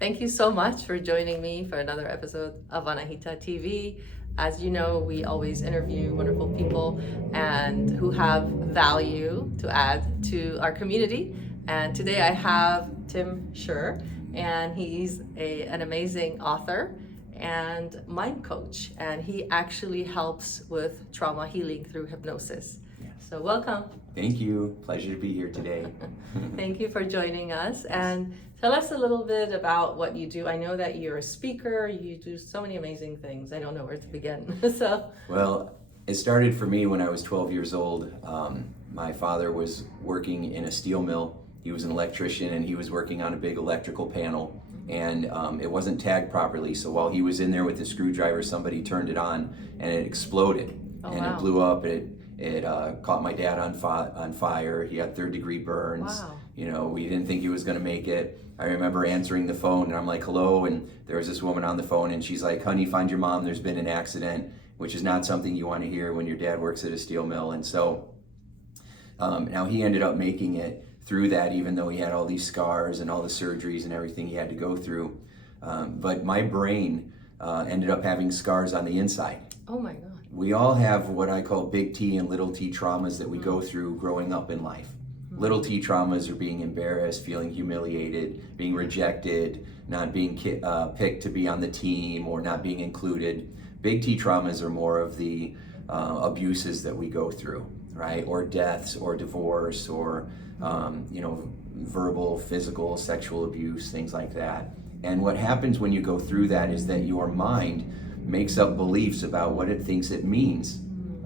Thank you so much for joining me for another episode of Anahita TV. As you know, we always interview wonderful people and who have value to add to our community. And today I have Tim Shurr, and he's an amazing author and mind coach, and he actually helps with trauma healing through hypnosis. So welcome. Thank you. Pleasure to be here today. Thank you for joining us, and tell us a little bit about what you do. I know that you're a speaker, you do so many amazing things. I don't know where to begin. Well, it started for me when I was 12 years old. My father was working in a steel mill. He was an electrician and he was working on a big electrical panel, and it wasn't tagged properly. So while he was in there with the screwdriver, somebody turned it on and it exploded. It blew up. It caught my dad on fire. He had third-degree burns. Wow. You know, we didn't think he was going to make it. I remember answering the phone and I'm like, hello, and there was this woman on the phone and she's like, honey, find your mom, there's been an accident, which is not something you want to hear when your dad works at a steel mill. And so now he ended up making it through that, even though he had all these scars and all the surgeries and everything he had to go through. But my brain ended up having scars on the inside. Oh my God. We all have what I call big T and little T traumas that we go through growing up in life. Little T traumas are being embarrassed, feeling humiliated, being rejected, not being picked to be on the team, or not being included. Big T traumas are more of the abuses that we go through, right? Or deaths, or divorce, or verbal, physical, sexual abuse, things like that. And what happens when you go through that is that your mind makes up beliefs about what it thinks it means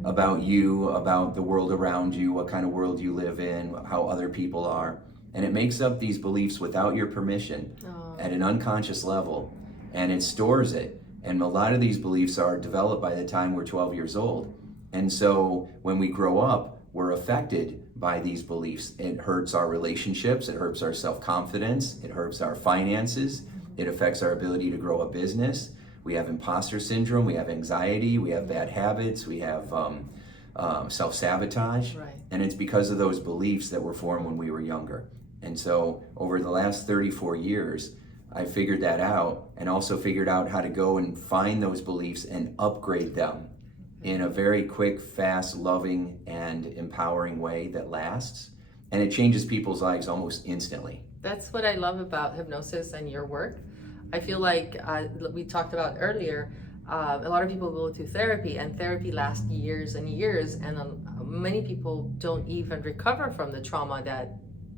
about you, about the world around you, what kind of world you live in, how other people are. And it makes up these beliefs without your permission at an unconscious level, and it stores it. And a lot of these beliefs are developed by the time we're 12 years old. And so when we grow up, we're affected by these beliefs. It hurts our relationships, it hurts our self-confidence, it hurts our finances, it affects our ability to grow a business. We have imposter syndrome, we have anxiety, we have bad habits, we have self-sabotage. Right. And it's because of those beliefs that were formed when we were younger. And so over the last 34 years, I figured that out, and also figured out how to go and find those beliefs and upgrade them in a very quick, fast, loving, and empowering way that lasts. And it changes people's lives almost instantly. That's what I love about hypnosis and your work. I feel like we talked about earlier, a lot of people go to therapy, and therapy lasts years and years, and many people don't even recover from the trauma that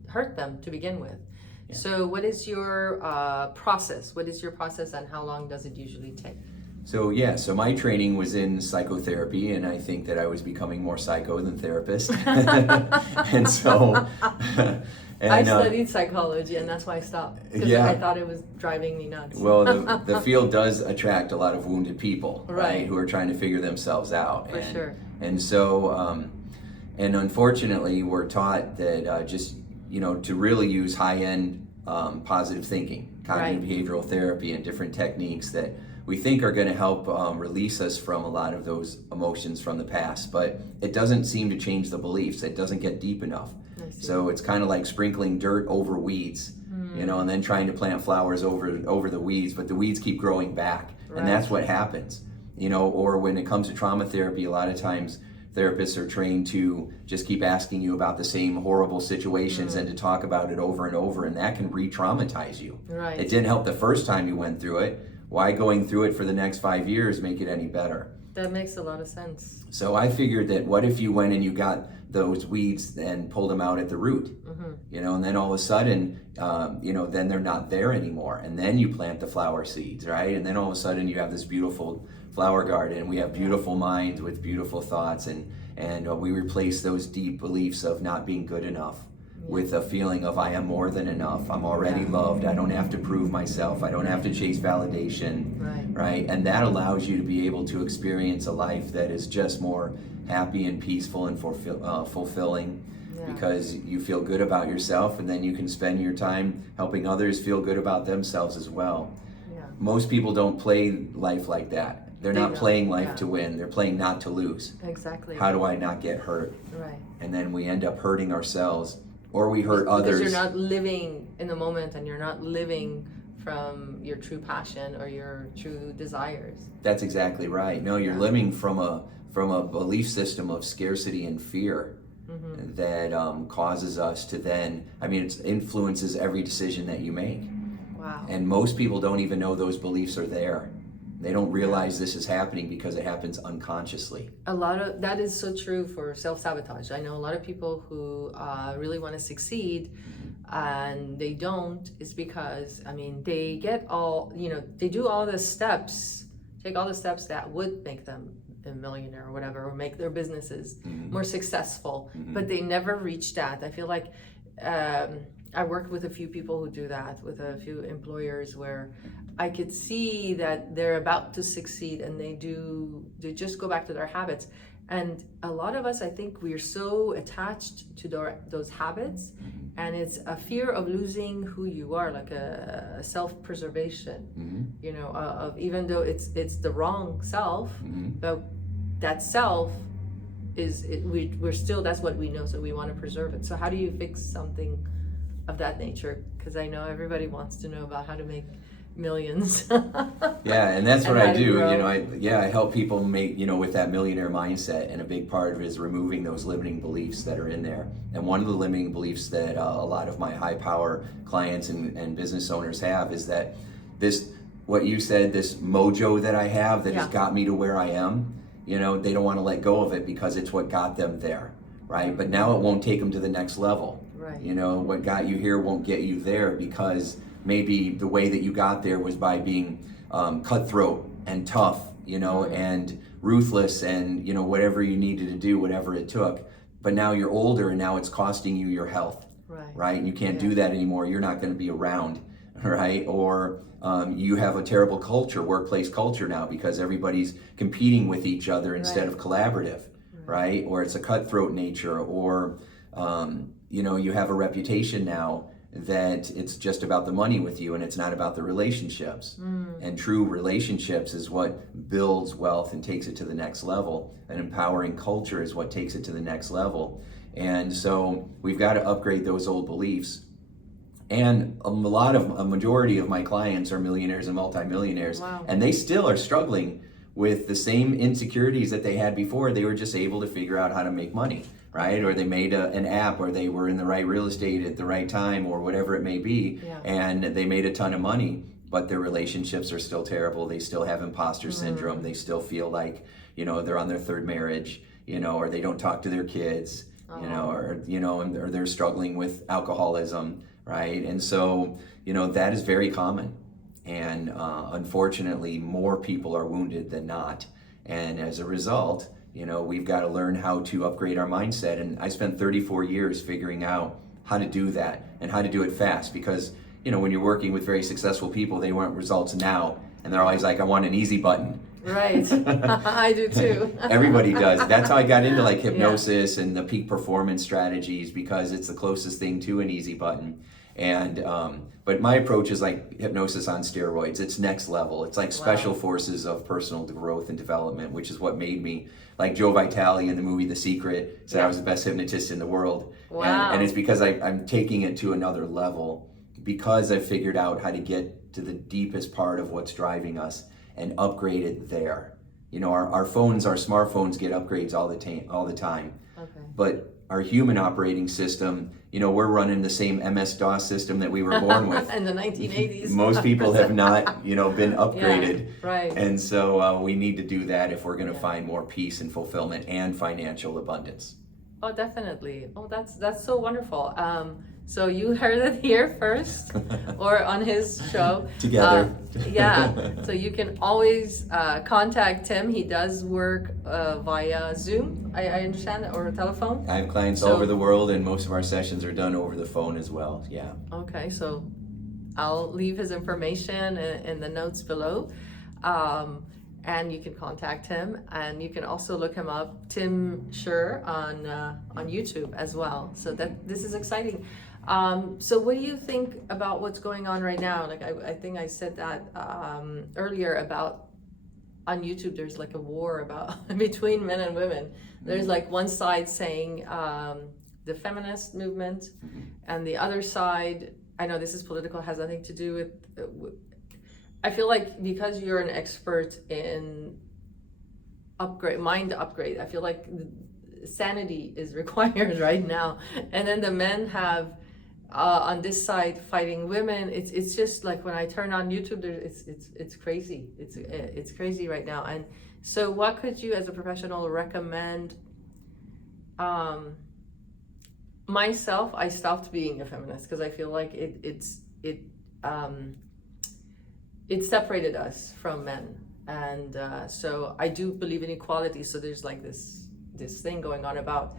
hurt them to begin with. Yeah. So what is your process? What is your process, and how long does it usually take? So my training was in psychotherapy, and I think that I was becoming more psycho than therapist. And so... I studied psychology, and that's why I stopped, because I thought it was driving me nuts. Well, the field does attract a lot of wounded people, right, who are trying to figure themselves out. For sure. And so, and unfortunately, we're taught that to really use high-end positive thinking, cognitive behavioral therapy, and different techniques that we think are going to help release us from a lot of those emotions from the past, but it doesn't seem to change the beliefs. It doesn't get deep enough. So it's kind of like sprinkling dirt over weeds, and then trying to plant flowers over the weeds, but the weeds keep growing back. And that's what happens, or when it comes to trauma therapy, a lot of times therapists are trained to just keep asking you about the same horrible situations and to talk about it over and over, and that can re-traumatize you. Right. It didn't help the first time you went through it. Why going through it for the next 5 years make it any better? That makes a lot of sense. So I figured that what if you went and you got those weeds and pulled them out at the root, and then all of a sudden, then they're not there anymore. And then you plant the flower seeds, right? And then all of a sudden you have this beautiful flower garden, and we have beautiful minds with beautiful thoughts, and we replace those deep beliefs of not being good enough with a feeling of I am more than enough. I'm already loved. I don't have to prove myself. I don't have to chase validation, right? And that allows you to be able to experience a life that is just more happy and peaceful and fulfilling, because you feel good about yourself, and then you can spend your time helping others feel good about themselves as well. Most people don't play life like that. They're not playing life to win. They're playing not to lose. Exactly. How do I not get hurt? Right. And then we end up hurting ourselves, or we hurt others. Because you're not living in the moment, and you're not living from your true passion or your true desires. That's exactly right. No, you're living from a belief system of scarcity and fear that causes us to then, I mean, it influences every decision that you make. Wow. And most people don't even know those beliefs are there. They don't realize this is happening because it happens unconsciously. A lot of that is so true for self-sabotage. I know a lot of people who really want to succeed and they don't, is because, I mean, they get all, they do all the steps, take all the steps that would make them a millionaire or whatever, or make their businesses more successful, but they never reach that. I feel like I work with a few people who do that, with a few employers where I could see that they're about to succeed and they just go back to their habits. And a lot of us, I think we're so attached to those habits, and it's a fear of losing who you are, like a self-preservation, of even though it's the wrong self, but that self we're still, that's what we know, so we want to preserve it. So how do you fix something of that nature? Because I know everybody wants to know about how to make millions. Yeah, and that's what I do. Grow. I help people make, with that millionaire mindset, and a big part of it is removing those limiting beliefs that are in there. And one of the limiting beliefs that a lot of my high power clients and business owners have is that what you said, this mojo that I have that has got me to where I am, they don't want to let go of it because it's what got them there, right? But now it won't take them to the next level. Right. What got you here won't get you there, because maybe the way that you got there was by being cutthroat and tough, and ruthless, and whatever you needed to do, whatever it took. But now you're older, and now it's costing you your health, right? And you can't do that anymore. You're not going to be around, right? Or you have a terrible workplace culture now, because everybody's competing with each other instead of collaborative, right? Or it's a cutthroat nature, or you have a reputation now that it's just about the money with you, and it's not about the relationships. And true relationships is what builds wealth and takes it to the next level. An empowering culture is what takes it to the next level. And so we've got to upgrade those old beliefs. And a majority of my clients are millionaires and multimillionaires, and they still are struggling with the same insecurities that they had before. They were just able to figure out how to make money, right? Or they made an app, or they were in the right real estate at the right time, or whatever it may be, and they made a ton of money, but their relationships are still terrible. They still have imposter syndrome. They still feel like, they're on their third marriage, or they don't talk to their kids, or they're struggling with alcoholism, right? And so, that is very common. And unfortunately, more people are wounded than not. And as a result, we've got to learn how to upgrade our mindset. And I spent 34 years figuring out how to do that and how to do it fast, because, when you're working with very successful people, they want results now. And they're always like, I want an easy button. Right. I do too. Everybody does. That's how I got into hypnosis and the peak performance strategies, because it's the closest thing to an easy button. And but my approach is like hypnosis on steroids. It's next level. It's like special forces of personal growth and development, which is what made me, like Joe Vitale in the movie The Secret said I was the best hypnotist in the world. And it's because I'm taking it to another level, because I've figured out how to get to the deepest part of what's driving us and upgrade it there. Our phones, our smartphones get upgrades all the time. Okay. But our human operating system, we're running the same MS-DOS system that we were born with. In the 1980s. Most people have not, been upgraded. Yeah, right. And so we need to do that if we're going to find more peace and fulfillment and financial abundance. Oh, definitely. Oh, that's so wonderful. So you heard it here first, or on his show. Together. So you can always contact Tim. He does work via Zoom, I understand, or telephone. I have clients all over the world, and most of our sessions are done over the phone as well. Yeah. Okay, so I'll leave his information in the notes below. And you can contact him, and you can also look him up, Tim Shurr, on YouTube as well. So this is exciting. So what do you think about what's going on right now? Like I think I said that earlier about on YouTube. There's like a war about between men and women. There's like one side saying the feminist movement, and the other side I know this is political, has nothing to do with, I feel like because you're an expert in mind upgrade, I feel like sanity is required right now. And then the men have, on this side fighting women. It's just like when I turn on YouTube, it's crazy. It's crazy right now. And so what could you as a professional recommend? Myself, I stopped being a feminist because I feel like it separated us from men. And so I do believe in equality. So there's like this thing going on about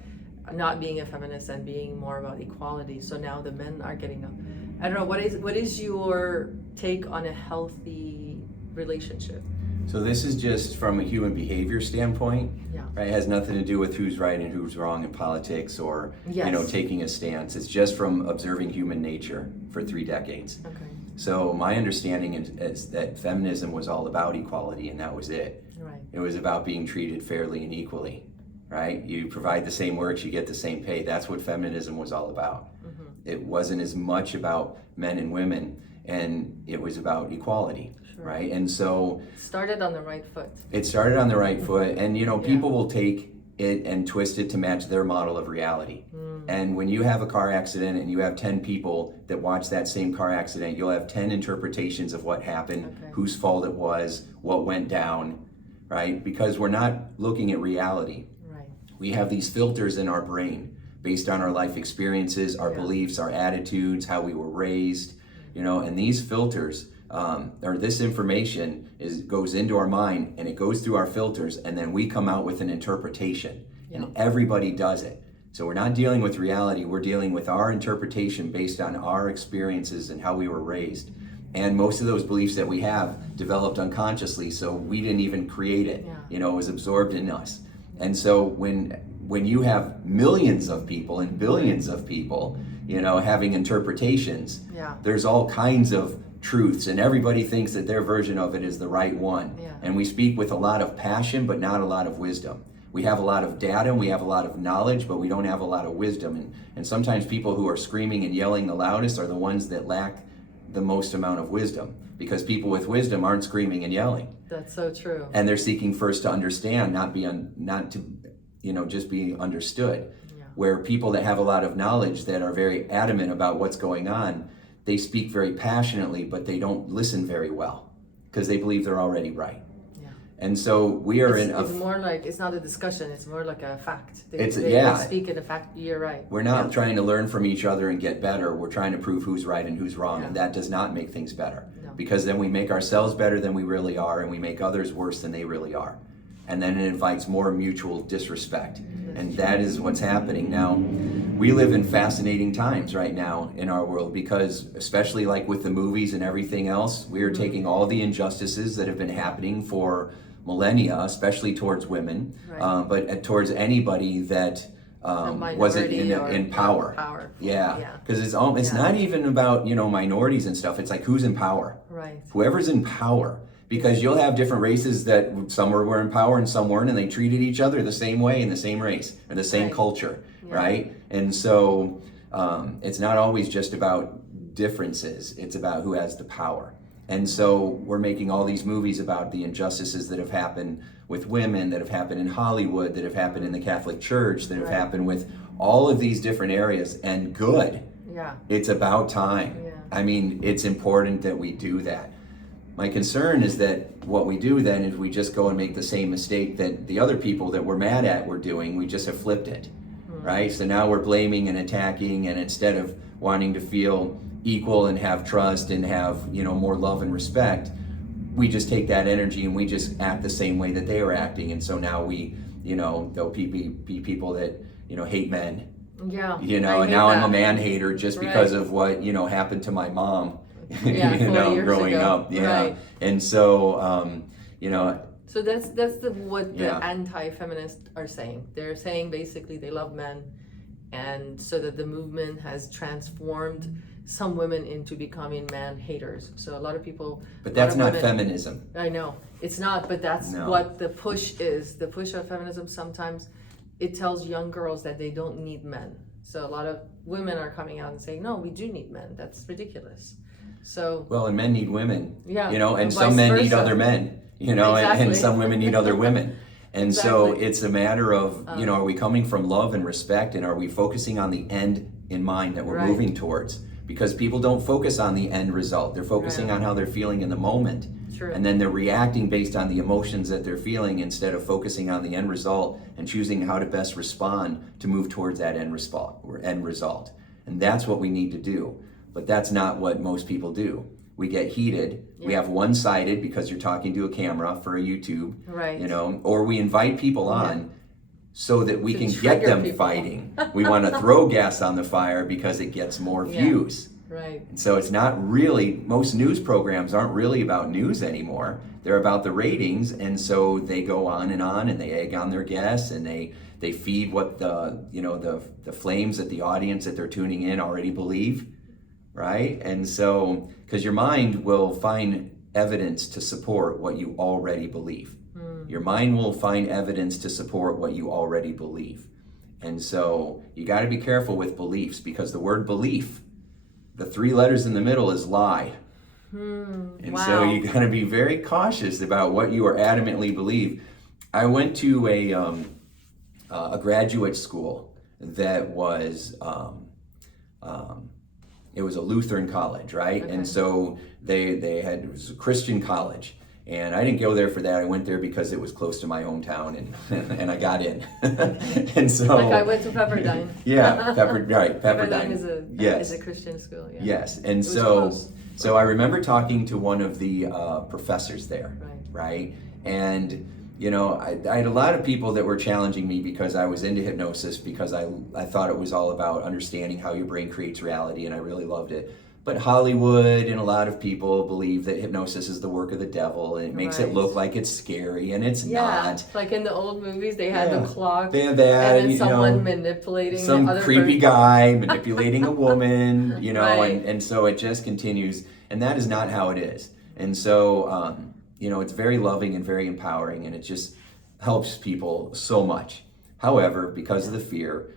not being a feminist and being more about equality. So now the men are getting up. I don't know, what is your take on a healthy relationship? So this is just from a human behavior standpoint, right? It has nothing to do with who's right and who's wrong in politics or taking a stance. It's just from observing human nature for 3 decades. Okay. So my understanding is that feminism was all about equality, and that was it. Right. It was about being treated fairly and equally, right? You provide the same work, you get the same pay. That's what feminism was all about. Mm-hmm. It wasn't as much about men and women, and it was about equality, right? And so it started on the right foot. It started on the right foot, and people will take it and twist it to match their model of reality. And when you have a car accident and you have 10 people that watch that same car accident, you'll have 10 interpretations of what happened, whose fault it was, what went down, right? Because we're not looking at reality. Right. We have these filters in our brain based on our life experiences, our beliefs, our attitudes, how we were raised, and these filters, or this information goes into our mind and it goes through our filters, and then we come out with an interpretation, and everybody does it. So we're not dealing with reality, we're dealing with our interpretation based on our experiences and how we were raised. And most of those beliefs that we have developed unconsciously, so we didn't even create it. It was absorbed in us. And so when you have millions of people and billions of people, having interpretations, there's all kinds of truths, and everybody thinks that their version of it is the right one. And we speak with a lot of passion, but not a lot of wisdom. We have a lot of data, and we have a lot of knowledge, but we don't have a lot of wisdom. And sometimes people who are screaming and yelling the loudest are the ones that lack the most amount of wisdom, because people with wisdom aren't screaming and yelling. That's so true. And they're seeking first to understand, not to just be understood. Where people that have a lot of knowledge, that are very adamant about what's going on, they speak very passionately, but they don't listen very well because they believe they're already right. And so we are it's more like, it's not a discussion, it's more like a fact. They speak in a fact, you're right. We're not trying to learn from each other and get better. We're trying to prove who's right and who's wrong, and that does not make things better. Because then we make ourselves better than we really are, and we make others worse than they really are. And then it invites more mutual disrespect. And that is what's happening now. We live in fascinating times right now in our world, because especially like with the movies and everything else, we are taking all the injustices that have been happening for millennia, especially towards women, but towards anybody that wasn't in power. Because it's not even about minorities and stuff. It's like, who's in power? Right. Whoever's in power. Because you'll have different races that some were in power and some weren't, and they treated each other the same way in the same race or the same culture, right? And so it's not always just about differences, it's about who has the power. And so we're making all these movies about the injustices that have happened with women, that have happened in Hollywood, that have happened in the Catholic Church, that have happened with all of these different areas, and good. It's about time. I mean, it's important that we do that. My concern is that what we do then is we just go and make the same mistake that the other people that we're mad at were doing. We just have flipped it, right? So now we're blaming and attacking, and instead of wanting to feel equal and have trust and have more love and respect, we just take that energy and we just act the same way that they are acting. And so now we, there'll be people that hate men. And now I'm a man hater just because of what happened to my mom. Growing up, and so so that's what the anti-feminists are saying. They're saying basically they love men, and so that the movement has transformed some women into becoming man haters. So a lot of people, but that's not feminism. I know it's not, but that's what the push is. The push of feminism, sometimes it tells young girls that they don't need men. So a lot of women are coming out and saying, no, we do need men. That's ridiculous. So well, and men need women, yeah, you know, and vice some men need versa. other men, you know, Exactly. and some women need other women. And so Exactly. it's a matter of, you know, are we coming from love and respect, and are we focusing on the end in mind that we're Right. moving towards? Because people don't focus on the end result. They're focusing Right. on how they're feeling in the moment. True. And then they're reacting based on the emotions that they're feeling instead of focusing on the end result and choosing how to best respond to move towards that end result. And that's what we need to do. But that's not what most people do. We get heated. Yeah. We have one-sided because you're talking to a camera for a YouTube, Right. you know, or we invite people on so that we To can get trigger them people. fighting. We want to throw gas on the fire because it gets more Yeah. views. Right. And so it's not really, most news programs aren't really about news anymore. They're about the ratings, and so they go on and they egg on their guests, and they feed what the flames that the audience that they're tuning in already believe, right? And so, because your mind will find evidence to support what you already believe. Your mind will find evidence to support what you already believe. And so you got to be careful with beliefs, because the word belief, the 3 letters in the middle is lie. And Wow. so you got to be very cautious about what you are adamantly believe. I went to a graduate school that was it was a Lutheran college, right? Okay. And so they had, it was a Christian college. And I didn't go there for that. I went there because it was close to my hometown, and I got in. And so, Like I went to Pepperdine. yeah, Pepperdine. Pepperdine is a Christian school. Yeah. Yes, and was so close. so I remember talking to one of the professors there, Right. right? And you know, I had a lot of people that were challenging me because I was into hypnosis, because I thought it was all about understanding how your brain creates reality, and I really loved it. But Hollywood and a lot of people believe that hypnosis is the work of the devil, and it makes it Right. look like it's scary, and it's not. Like in the old movies, they had the clock, They had that, and then you someone know, manipulating some the other creepy person. guy manipulating a woman, you know, Right. and so it just continues, and that is not how it is. And so, you know, it's very loving and very empowering, and it just helps people so much. However, because of the fear,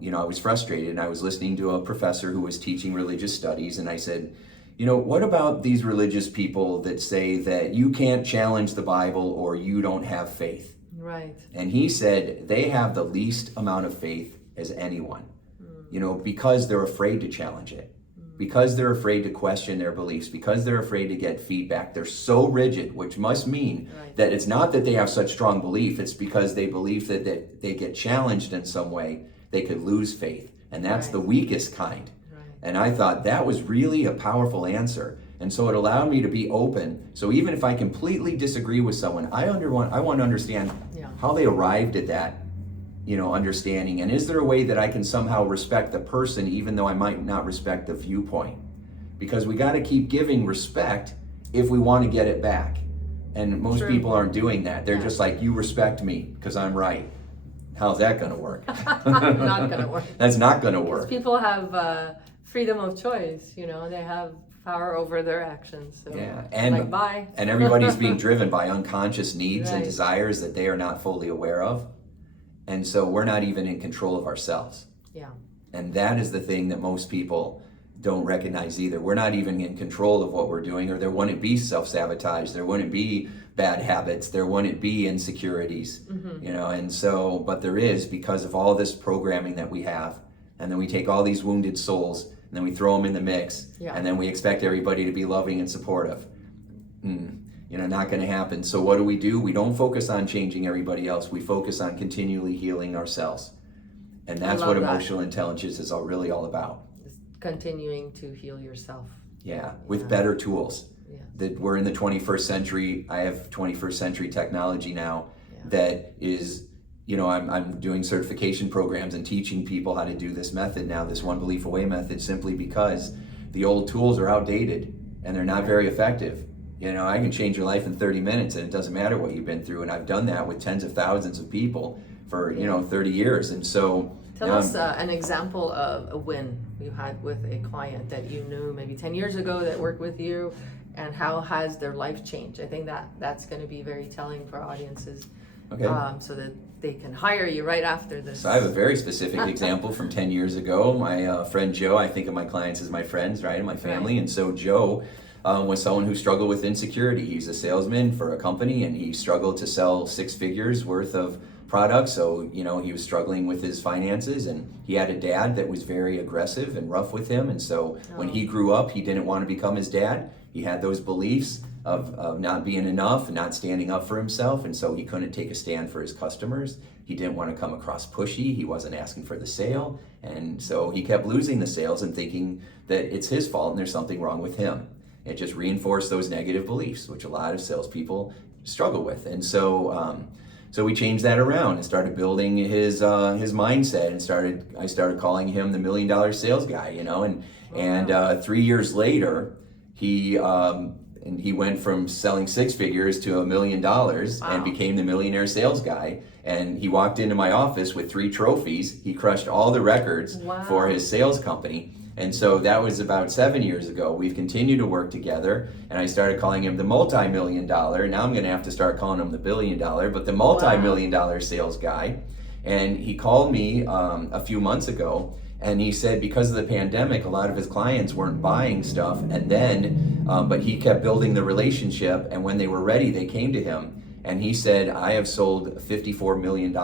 you know, I was frustrated, and I was listening to a professor who was teaching religious studies, and I said, you know, what about these religious people that say that you can't challenge the Bible or you don't have faith? Right. And he said they have the least amount of faith as anyone, you know, because they're afraid to challenge it, because they're afraid to question their beliefs, because they're afraid to get feedback. They're so rigid, which must mean Right. that it's not that they have such strong belief, it's because they believe that they get challenged in some way, they could lose faith. And that's Right. the weakest kind. Right. And I thought that was really a powerful answer. And so it allowed me to be open. So even if I completely disagree with someone, I want to understand Yeah. how they arrived at that, you know, understanding. And is there a way that I can somehow respect the person even though I might not respect the viewpoint? Because we got to keep giving respect if we want to get it back. And most True. people aren't doing that. They're Yeah. just like, you respect me because I'm right. How's that going to work? Not gonna work. That's not going to Because work. people have freedom of choice, you know, they have power over their actions. So Yeah, like, bye. and everybody's being driven by unconscious needs and Right. desires that they are not fully aware of. And so we're not even in control of ourselves. Yeah. And that is the thing that most people don't recognize either. We're not even in control of what we're doing, or there wouldn't be self-sabotage, there wouldn't be bad habits, there wouldn't be insecurities, you know, and so, but there is, because of all this programming that we have. And then we take all these wounded souls and then we throw them in the mix, Yeah. and then we expect everybody to be loving and supportive. You know, not going to happen. So what do? We don't focus on changing everybody else. We focus on continually healing ourselves. And that's love what that. emotional intelligence is really all about. Just continuing to heal yourself. Yeah, with Yeah. better tools. Yeah. That we're in the 21st century. I have 21st century technology now that is, you know, I'm doing certification programs and teaching people how to do this method now, this one belief away method, simply because the old tools are outdated and they're not very effective. You know, I can change your life in 30 minutes and it doesn't matter what you've been through. And I've done that with tens of thousands of people for, you know, 30 years. And so Tell us an example of a win you had with a client that you knew maybe 10 years ago that worked with you, and how has their life changed? I think that's going to be very telling for audiences. Okay. So that they can hire you right after this. So I have a very specific example from 10 years ago. My friend Joe, I think of my clients as my friends, right, and my family. Right. And so Joe was someone who struggled with insecurity. He's a salesman for a company, and he struggled to sell 6 figures worth of products. So, you know, he was struggling with his finances, and he had a dad that was very aggressive and rough with him. And so when he grew up, he didn't want to become his dad. He had those beliefs of not being enough and not standing up for himself, and so he couldn't take a stand for his customers. He didn't want to come across pushy. He wasn't asking for the sale, and so he kept losing the sales and thinking that it's his fault and there's something wrong with him. It just reinforced those negative beliefs, which a lot of salespeople struggle with. And so so we changed that around and started building his mindset, and I started calling him the $1 million sales guy, you know, and 3 years later, he went from selling 6 figures to $1 million. Wow. And became the millionaire sales guy. And he walked into my office with 3 trophies. He crushed all the records. Wow. For his sales company. And so that was about 7 years ago. We've continued to work together, and I started calling him the multi-million dollar. Now I'm going to have to start calling him the $1 billion, but the multi-million dollar sales guy. And he called me a few months ago, and he said because of the pandemic, a lot of his clients weren't buying stuff, and then, but he kept building the relationship, and when they were ready, they came to him, and he said, I have sold $54 million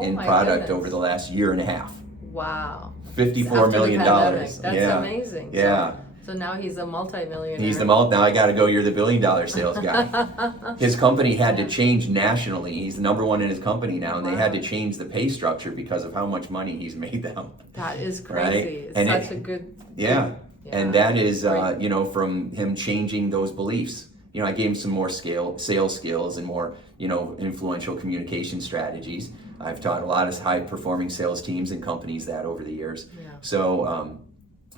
in product over the last year and a half. Wow. $54 million. That's amazing. Yeah. So now he's a multi-millionaire. Now I got to go, you're the $1 billion sales guy. His company had to change nationally. He's the number one in his company now, and they had to change the pay structure because of how much money he's made them. That is crazy. Right? It's such a good... Yeah. And that is, you know, from him changing those beliefs. You know, I gave him some more sales skills and more, you know, influential communication strategies. I've taught a lot of high-performing sales teams and companies that over the years. Yeah. So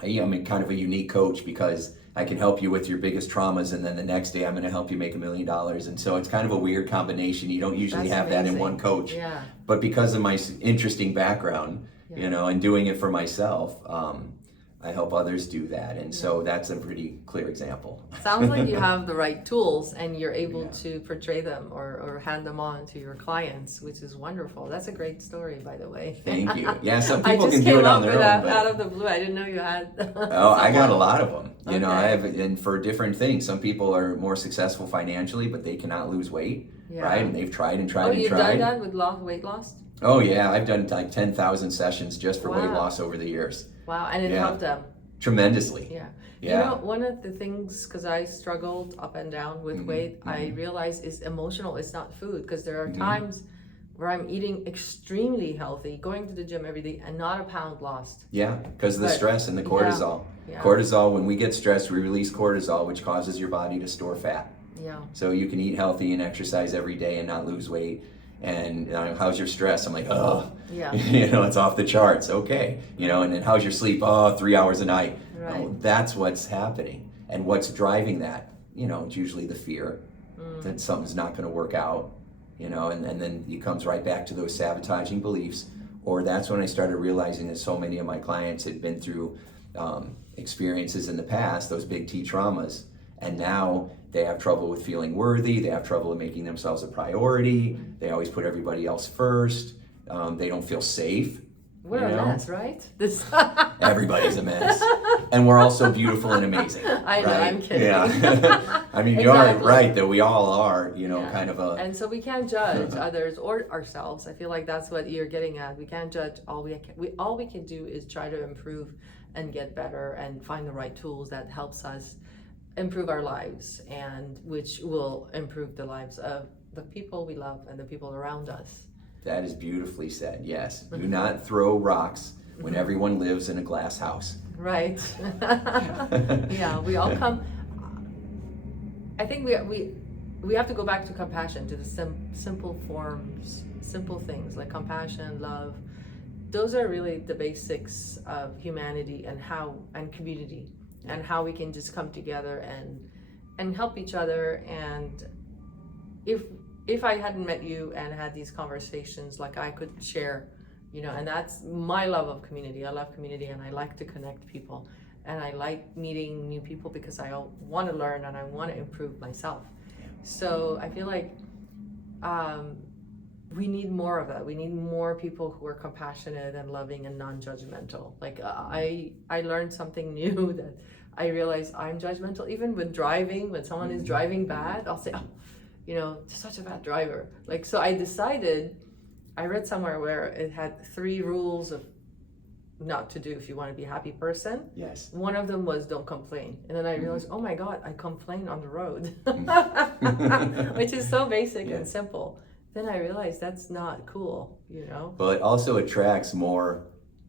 I'm kind of a unique coach because I can help you with your biggest traumas, and then the next day I'm going to help you make $1 million. And so it's kind of a weird combination. You don't usually have that in one coach. Yeah. But because of my interesting background, you know, and doing it for myself, I help others do that. And so that's a pretty clear example. Sounds like you have the right tools and you're able to portray them or hand them on to your clients, which is wonderful. That's a great story, by the way. Thank you. Yeah, some people can do it on their own. Out of the blue. I didn't know you had. Oh, I got a lot of them. You know, I have, and for different things. Some people are more successful financially, but they cannot lose weight, right? And they've tried and tried and tried. Oh, you've done that with weight loss? Oh, yeah. I've done like 10,000 sessions just for weight loss over the years. Wow, and it helped them. Tremendously. Yeah. You know, one of the things, because I struggled up and down with weight, I realized is emotional. It's not food, because there are times where I'm eating extremely healthy, going to the gym every day, and not a pound lost. Yeah, because of the stress and the cortisol. Yeah. Cortisol, when we get stressed, we release cortisol, which causes your body to store fat. Yeah. So you can eat healthy and exercise every day and not lose weight. And how's your stress? I'm like, oh, you know, it's off the charts. Okay. You know, and then how's your sleep? Oh, 3 hours a night. Right. Oh, that's what's happening. And what's driving that? You know, it's usually the fear that something's not going to work out, you know, and then it comes right back to those sabotaging beliefs. Or that's when I started realizing that so many of my clients had been through experiences in the past, those big T traumas, and now they have trouble with feeling worthy. They have trouble with making themselves a priority. They always put everybody else first. They don't feel safe. We're a mess, right? Everybody's a mess. And we're all so beautiful and amazing. I know, right? I'm kidding. Yeah. I mean, you are right that we all are, you know, kind of a... And so we can't judge others or ourselves. I feel like that's what you're getting at. We can't judge. All we can do is try to improve and get better and find the right tools that helps us improve our lives, and which will improve the lives of the people we love and the people around us. That is beautifully said. Yes. Do not throw rocks when everyone lives in a glass house. Right. Yeah, we all come. I think we have to go back to compassion, to the simple forms, simple things like compassion, love. Those are really the basics of humanity and community. And how we can just come together and help each other. And if I hadn't met you and had these conversations, like I could share, you know, and that's my love of community. I love community, and I like to connect people, and I like meeting new people because I want to learn and I want to improve myself. So I feel like we need more of that. We need more people who are compassionate and loving and non-judgmental. Like I learned something new that I realized I'm judgmental. Even when driving, when someone is driving bad, I'll say, oh, you know, such a bad driver. Like, so I decided, I read somewhere where it had 3 rules of not to do if you want to be a happy person. Yes. One of them was don't complain. And then I realized, oh my God, I complain on the road, which is so basic and simple. Then I realized that's not cool, you know? But it also attracts more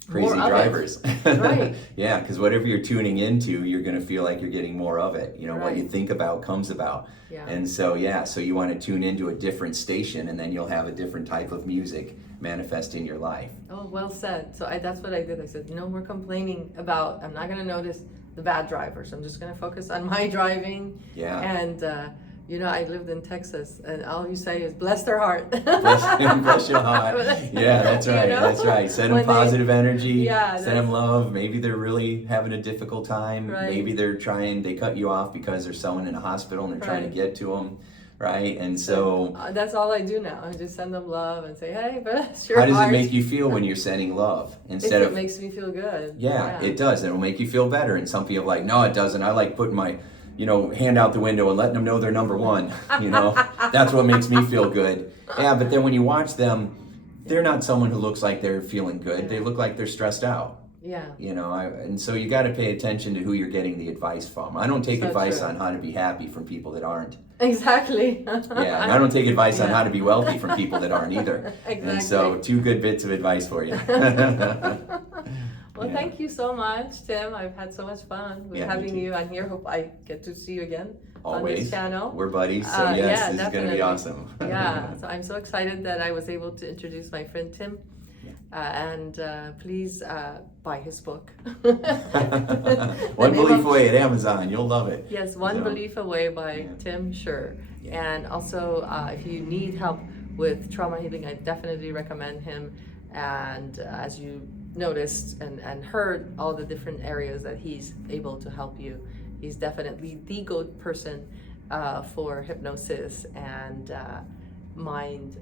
crazy drivers. Right. Yeah, because whatever you're tuning into, you're going to feel like you're getting more of it. You know, Right. what you think about comes about. Yeah. And so, so you want to tune into a different station, and then you'll have a different type of music manifest in your life. Oh, well said. So that's what I did. I said, no more complaining about, I'm not going to notice the bad drivers. I'm just going to focus on my driving. Yeah. And, you know, I lived in Texas, and all you say is, bless their heart. Bless your heart. Yeah, that's right. You know? That's right. Send them positive energy. Yeah, send them love. Maybe they're really having a difficult time. Right. Maybe they cut you off because there's someone in a hospital and they're trying to get to them. Right. And so that's all I do now. I just send them love and say, hey, bless your heart. How does it make you feel when you're sending love? It makes me feel good. Yeah, it does. It'll make you feel better. And some people are like, no, it doesn't. I like putting my hand out the window and letting them know they're number one. That's what makes me feel good. Yeah, but then when you watch them, they're not someone who looks like they're feeling good. They look like they're stressed out. Yeah. And so you got to pay attention to who you're getting the advice from. I don't take advice on how to be happy from people that aren't. Exactly. Yeah, and I don't take advice on how to be wealthy from people that aren't either. Exactly. And so 2 good bits of advice for you. Well, thank you so much, Tim. I've had so much fun with having you on here. Hope I get to see you again on this channel. We're buddies, so yes, this is going to be awesome. Yeah, so I'm so excited that I was able to introduce my friend Tim. And please buy his book. One Belief Away at Amazon. You'll love it. Yes, One Belief Away by Tim Shurr. And also, if you need help with trauma healing, I definitely recommend him. And as you noticed and heard all the different areas that he's able to help you, he's definitely the go-to person for hypnosis and mind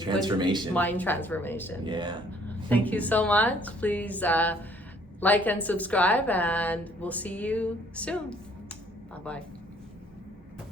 transformation. Mind transformation. Yeah. Thank you so much. Please like and subscribe, and we'll see you soon. Bye-bye.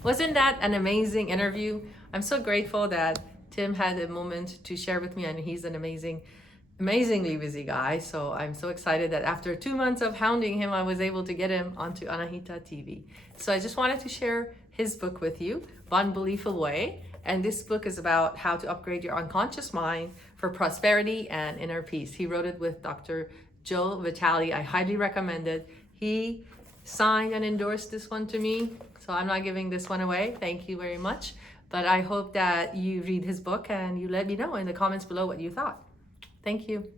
Wasn't that an amazing interview? I'm so grateful that Tim had a moment to share with me, and he's an amazingly busy guy. So I'm so excited that after 2 months of hounding him, I was able to get him onto Anahita TV. So I just wanted to share his book with you, One Belief Away. And this book is about how to upgrade your unconscious mind for prosperity and inner peace. He wrote it with Dr. Joe Vitale. I highly recommend it. He signed and endorsed this one to me, so I'm not giving this one away. Thank you very much. But I hope that you read his book and you let me know in the comments below what you thought. Thank you.